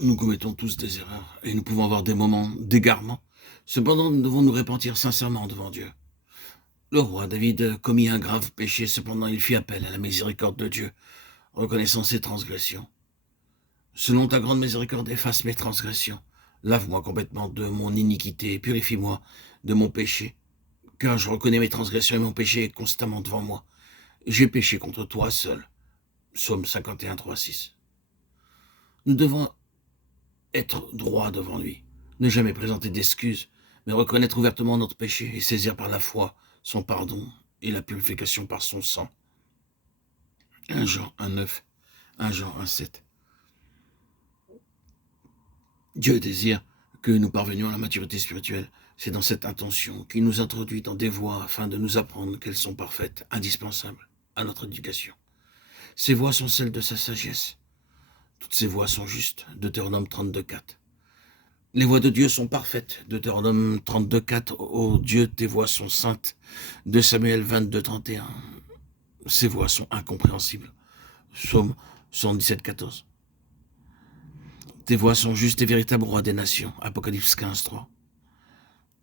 Nous commettons tous des erreurs et nous pouvons avoir des moments d'égarement. Cependant, nous devons nous repentir sincèrement devant Dieu. Le roi David commit un grave péché, cependant il fit appel à la miséricorde de Dieu, reconnaissant ses transgressions. Selon ta grande miséricorde, efface mes transgressions. Lave-moi complètement de mon iniquité et purifie-moi de mon péché, car je reconnais mes transgressions et mon péché est constamment devant moi. J'ai péché contre toi seul. Psaume 51, 3, 6. Nous devons être droit devant lui, ne jamais présenter d'excuses, mais reconnaître ouvertement notre péché et saisir par la foi son pardon et la purification par son sang. 1 Jean 1,9, 1 Jean 1,7. Dieu désire que nous parvenions à la maturité spirituelle. C'est dans cette intention qu'il nous introduit dans des voies afin de nous apprendre qu'elles sont parfaites, indispensables à notre éducation. Ces voies sont celles de sa sagesse. Toutes ces voies sont justes. Deutéronome 32,4. Les voies de Dieu sont parfaites. Deutéronome 32,4. Ô Dieu, tes voies sont saintes. 2 Samuel 22,31. Ces voies sont incompréhensibles. Psaume 117,14. Tes voies sont justes et véritables, roi des nations. Apocalypse 15,3.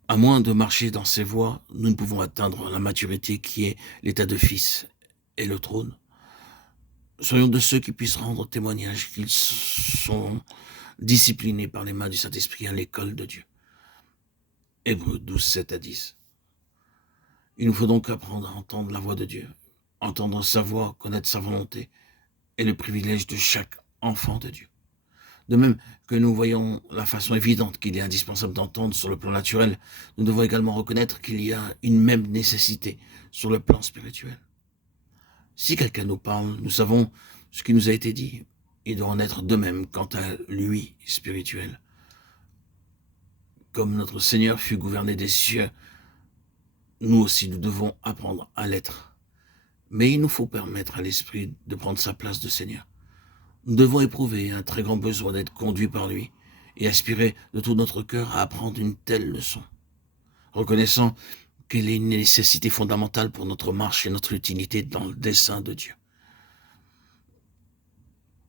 À moins de marcher dans ces voies, nous ne pouvons atteindre la maturité qui est l'état de fils et le trône. Soyons de ceux qui puissent rendre témoignage qu'ils sont disciplinés par les mains du Saint-Esprit à l'école de Dieu. Hébreux 12, 7 à 10. Il nous faut donc apprendre à entendre la voix de Dieu, entendre sa voix, connaître sa volonté, est le privilège de chaque enfant de Dieu. De même que nous voyons la façon évidente qu'il est indispensable d'entendre sur le plan naturel, nous devons également reconnaître qu'il y a une même nécessité sur le plan spirituel. Si quelqu'un nous parle, nous savons ce qui nous a été dit. Il doit en être de même quant à lui spirituel. Comme notre Seigneur fut gouverné des cieux, nous aussi nous devons apprendre à l'être. Mais il nous faut permettre à l'Esprit de prendre sa place de Seigneur. Nous devons éprouver un très grand besoin d'être conduits par lui et aspirer de tout notre cœur à apprendre une telle leçon, reconnaissant qu'elle est une nécessité fondamentale pour notre marche et notre utilité dans le dessein de Dieu.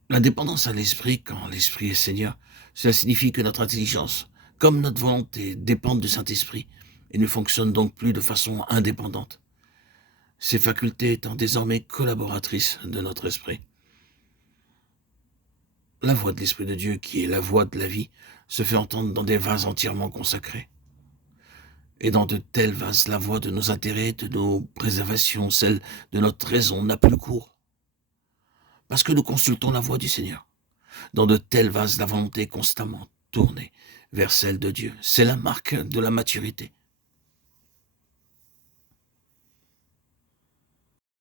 La dépendance à l'Esprit, quand l'Esprit est Seigneur, cela signifie que notre intelligence, comme notre volonté, dépendent du Saint-Esprit et ne fonctionnent donc plus de façon indépendante. Ces facultés étant désormais collaboratrices de notre esprit. La voix de l'Esprit de Dieu, qui est la voix de la vie, se fait entendre dans des vases entièrement consacrés. Et dans de tels vases, la voix de nos intérêts, de nos préservations, celle de notre raison n'a plus cours. Parce que nous consultons la voix du Seigneur. Dans de tels vases, la volonté est constamment tournée vers celle de Dieu. C'est la marque de la maturité.